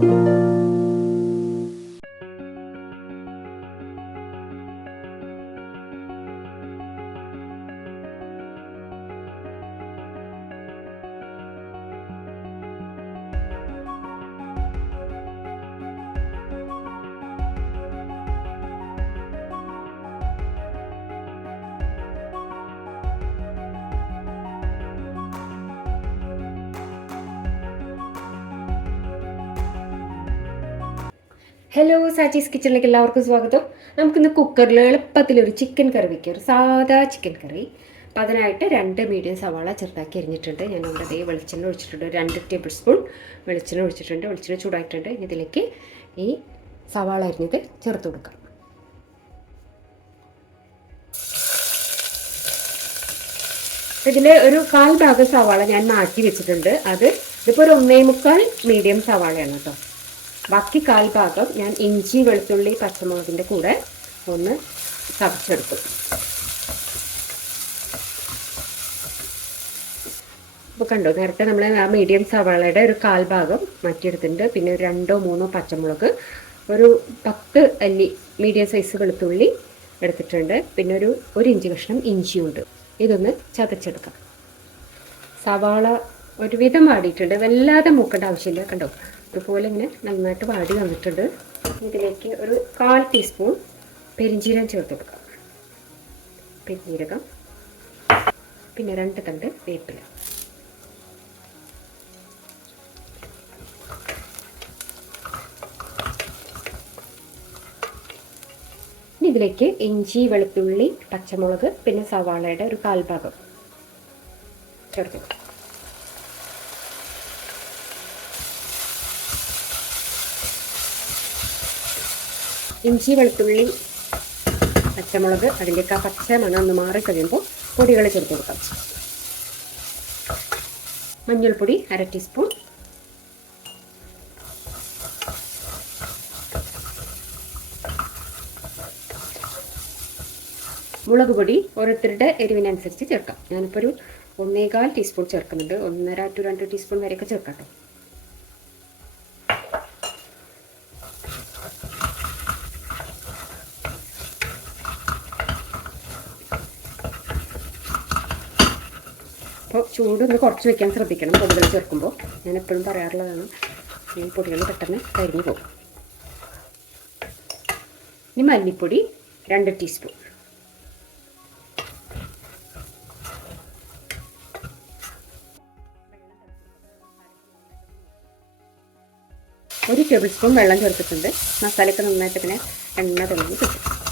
Música hello സാച്ചീസ് കിച്ചണിലേക്ക് എല്ലാവർക്കും സ്വാഗതം. നമുക്കിന്ന് കുക്കറിൽ എളുപ്പത്തിൽ ഒരു ചിക്കൻ കറി വയ്ക്കുക ഒരു സാധാ ചിക്കൻ കറി. അപ്പം അതിനായിട്ട് രണ്ട് മീഡിയം സവാള ചെറുതാക്കി അരിഞ്ഞിട്ടുണ്ട്. ഞാൻ ഇവിടെ അതേ വെളിച്ചെണ്ണ ഒഴിച്ചിട്ടുണ്ട്. രണ്ട് ടേബിൾ സ്പൂൺ വെളിച്ചെണ്ണ ഒഴിച്ചിട്ടുണ്ട്. വെളിച്ചെണ്ണ ചൂടായിട്ടുണ്ട്. ഇതിലേക്ക് ഈ സവാള അരിഞ്ഞത് ചേർത്ത് കൊടുക്കാം. ഇതിൽ ഒരു കാൽ ഭാഗം സവാള ഞാൻ മാറ്റി വെച്ചിട്ടുണ്ട്. അത് ഇതിപ്പോൾ ഒരു ഒന്നേ മുക്കാൽ മീഡിയം സവാളയാണ് കേട്ടോ. ബാക്കി കാൽ ഭാഗം ഞാൻ ഇഞ്ചി വെളുത്തുള്ളി പച്ചമുളകിന്റെ കൂടെ ഒന്ന് ചതച്ചെടുക്കും. ഇപ്പോൾ കണ്ടോ നേരത്തെ നമ്മൾ ആ മീഡിയം സവാളയുടെ ഒരു കാൽ ഭാഗം മാറ്റിയെടുത്തിട്ടുണ്ട്. പിന്നെ ഒരു രണ്ടോ മൂന്നോ പച്ചമുളക് ഒരു പത്ത് അല്ലി മീഡിയം സൈസ് വെളുത്തുള്ളി എടുത്തിട്ടുണ്ട്. പിന്നെ ഒരു ഒരു ഇഞ്ച് കഷ്ണം ഇഞ്ചിയുണ്ട്. ഇതൊന്ന് ചതച്ചെടുക്കാം. സവാള ഒരുവിധം വാടിയിട്ടുണ്ട്. വല്ലാതെ മൂക്കേണ്ട ആവശ്യമില്ല. കണ്ടോ? ഇതുപോലെ ഇങ്ങനെ നന്നായിട്ട് വാടി വന്നിട്ടുണ്ട്. ഇതിലേക്ക് ഒരു കാൽ ടീസ്പൂൺ പെരിഞ്ജീരകം ചേർത്ത് കൊടുക്കാം. പെരിഞ്ജീരകം പിന്നെ രണ്ട് തണ്ട് വേപ്പില. ഇതിലേക്ക് ഇഞ്ചി വെളുത്തുള്ളി പച്ചമുളക് പിന്നെ സവാളയുടെ ഒരു കാൽഭാഗം ചേർത്ത് കൊടുക്കാം. ഇഞ്ചി വെളുത്തുള്ളി പച്ചമുളക് അതിന്റെയൊക്കെ ആ പച്ച മണം ഒന്ന് മാറി കഴിയുമ്പോൾ പൊടികൾ ചേർത്ത് കൊടുക്കാം. മഞ്ഞൾപ്പൊടി അര ടീസ്പൂൺ. മുളക് പൊടി ഓരോരുത്തരുടെ എരിവിനനുസരിച്ച് ചേർക്കാം. ഞാനിപ്പോൾ ഒരു ഒന്നേകാൽ ടീസ്പൂൺ ചേർക്കുന്നുണ്ട്. ഒന്നര ടു രണ്ട് ടീസ്പൂൺ വരെയൊക്കെ ചേർക്കാം കേട്ടോ. അപ്പോൾ ചൂടൊന്ന് കുറച്ച് വെക്കാൻ ശ്രദ്ധിക്കണം. പൊടികൾ ചേർക്കുമ്പോൾ. ഞാൻ എപ്പോഴും പറയാറുള്ളതാണ് ഈ പൊടികൾ പെട്ടെന്ന് കരിഞ്ഞു പോകും. ഇനി മല്ലിപ്പൊടി രണ്ട് ടീസ്പൂൺ ഒരു ടേബിൾ സ്പൂൺ വെള്ളം ചേർത്തിട്ടുണ്ട്. മസാലയൊക്കെ നന്നായിട്ട് ഇങ്ങനെ എണ്ണ തുടങ്ങി കിട്ടും.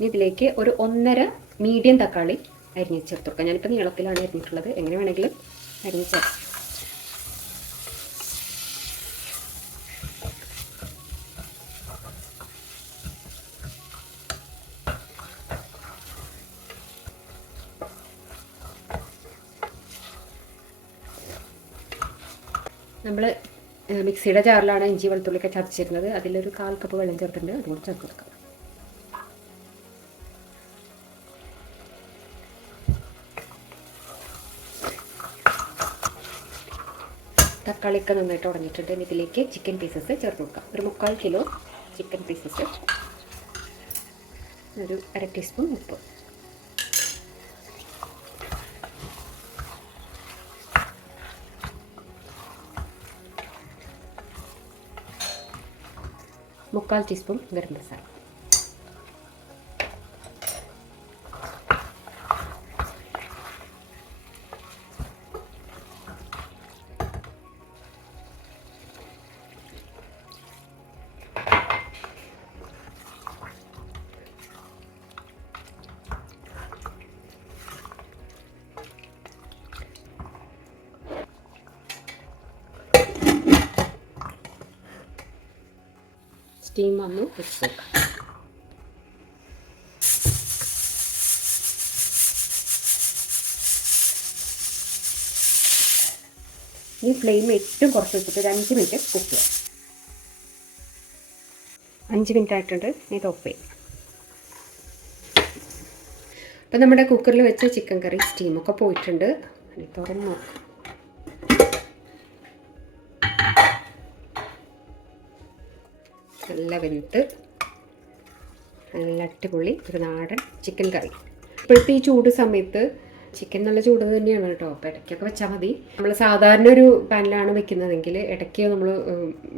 ഇനി ഇതിലേക്ക് ഒരു ഒന്നര മീഡിയം തക്കാളി അരിഞ്ഞ് ചേർത്ത് ഞാനിപ്പോൾ നീളത്തിലാണ് അരിഞ്ഞിട്ടുള്ളത്. എങ്ങനെ വേണമെങ്കിലും അരിഞ്ഞ് ചേർക്കാം നമ്മൾ മിക്സിയുടെ ജാറിലാണ് ഇഞ്ചി വെളുത്തുള്ളിയൊക്കെ ചതച്ചിരുന്നത്. അതിലൊരു കാൽ കപ്പ് വെള്ളം ചേർത്തിട്ടുണ്ട്. അതുകൊണ്ട് ചേർത്ത് കൊടുക്കാം. തക്കാളിയൊക്കെ നന്നായിട്ട് ഉടഞ്ഞിട്ടുണ്ട്. ഇതിലേക്ക് ചിക്കൻ പീസസ് ചേർത്ത് കൊടുക്കാം. ഒരു മുക്കാൽ കിലോ ചിക്കൻ പീസസ് ഒരു അര ടീസ്പൂൺ ഉപ്പ്. മുക്കാൽ ടീസ്പൂൺ ഗരം മസാല. സ്റ്റീം വന്നു വെച്ച് ഈ ഫ്ലെയിം ഏറ്റവും കുറച്ച് വെച്ചിട്ട് ഒരു അഞ്ച് മിനിറ്റ് കുക്ക് ചെയ്യാം. അഞ്ച് മിനിറ്റ് ആയിട്ടുണ്ട്. ഇത് ഓഫ് ചെയ്യാം. അപ്പം നമ്മുടെ കുക്കറിൽ വെച്ച ചിക്കൻ കറി സ്റ്റീമൊക്കെ പോയിട്ടുണ്ട്. തുറന്ന് നോക്കാം. നല്ല വെന്ത് നല്ല അടിപൊളി ഒരു നാടൻ ചിക്കൻ കറി. ഇപ്പോഴത്തെ ഈ ചൂട് സമയത്ത് ചിക്കൻ നല്ല ചൂട് തന്നെയാണ് കേട്ടോ. അപ്പോൾ ഇടയ്ക്കൊക്കെ വെച്ചാൽ മതി. നമ്മൾ സാധാരണ ഒരു പാനിലാണ് വെക്കുന്നതെങ്കിൽ ഇടയ്ക്ക് നമ്മൾ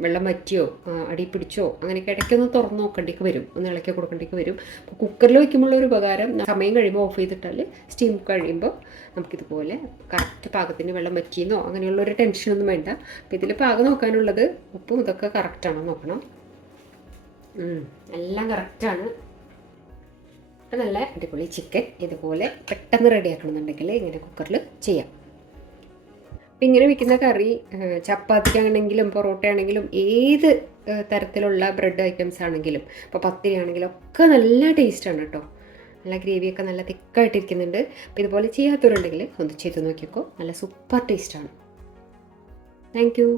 വെള്ളം വറ്റിയോ അടി പിടിച്ചോ അങ്ങനെയൊക്കെ ഇടയ്ക്കൊന്ന് തുറന്ന് നോക്കേണ്ടിക്ക് വരും. ഒന്ന് ഇളക്കി കൊടുക്കേണ്ടിക്ക് വരും. അപ്പോൾ കുക്കറിൽ വയ്ക്കുമ്പോൾ ഒരു ഉപകാരം സമയം കഴിയുമ്പോൾ ഓഫ് ചെയ്തിട്ടാൽ സ്റ്റീം കഴിയുമ്പോൾ നമുക്കിതുപോലെ കറക്റ്റ് പാകത്തിന് വെള്ളം വറ്റിയെന്നോ അങ്ങനെയുള്ള ഒരു ടെൻഷനൊന്നും വേണ്ട. അപ്പോൾ ഇതിൽ പാകം നോക്കാനുള്ളത് ഉപ്പും ഇതൊക്കെ കറക്റ്റാണോ നോക്കണം. എല്ലാം കറക്റ്റാണ് അപ്പം നല്ല അടിപൊളി ചിക്കൻ ഇതുപോലെ പെട്ടെന്ന് റെഡിയാക്കണമെന്നുണ്ടെങ്കിൽ ഇങ്ങനെ കുക്കറിൽ ചെയ്യാം. അപ്പം ഇങ്ങനെ വെക്കുന്ന കറി ഏഹ്, ചപ്പാത്തിക്ക് ആണെങ്കിലും പൊറോട്ട ആണെങ്കിലും ഏത് തരത്തിലുള്ള ബ്രെഡ് ഐറ്റംസ് ആണെങ്കിലും ഇപ്പോൾ പത്തിരി ആണെങ്കിലും ഒക്കെ നല്ല ടേസ്റ്റാണ് കേട്ടോ നല്ല ഗ്രേവിയൊക്കെ നല്ല തിക്കായിട്ടിരിക്കുന്നുണ്ട് അപ്പോൾ ഇതുപോലെ ചെയ്യാത്തവരുണ്ടെങ്കിൽ ഒന്ന് ചെയ്ത് നോക്കിക്കോ. നല്ല സൂപ്പർ ടേസ്റ്റാണ് താങ്ക് യു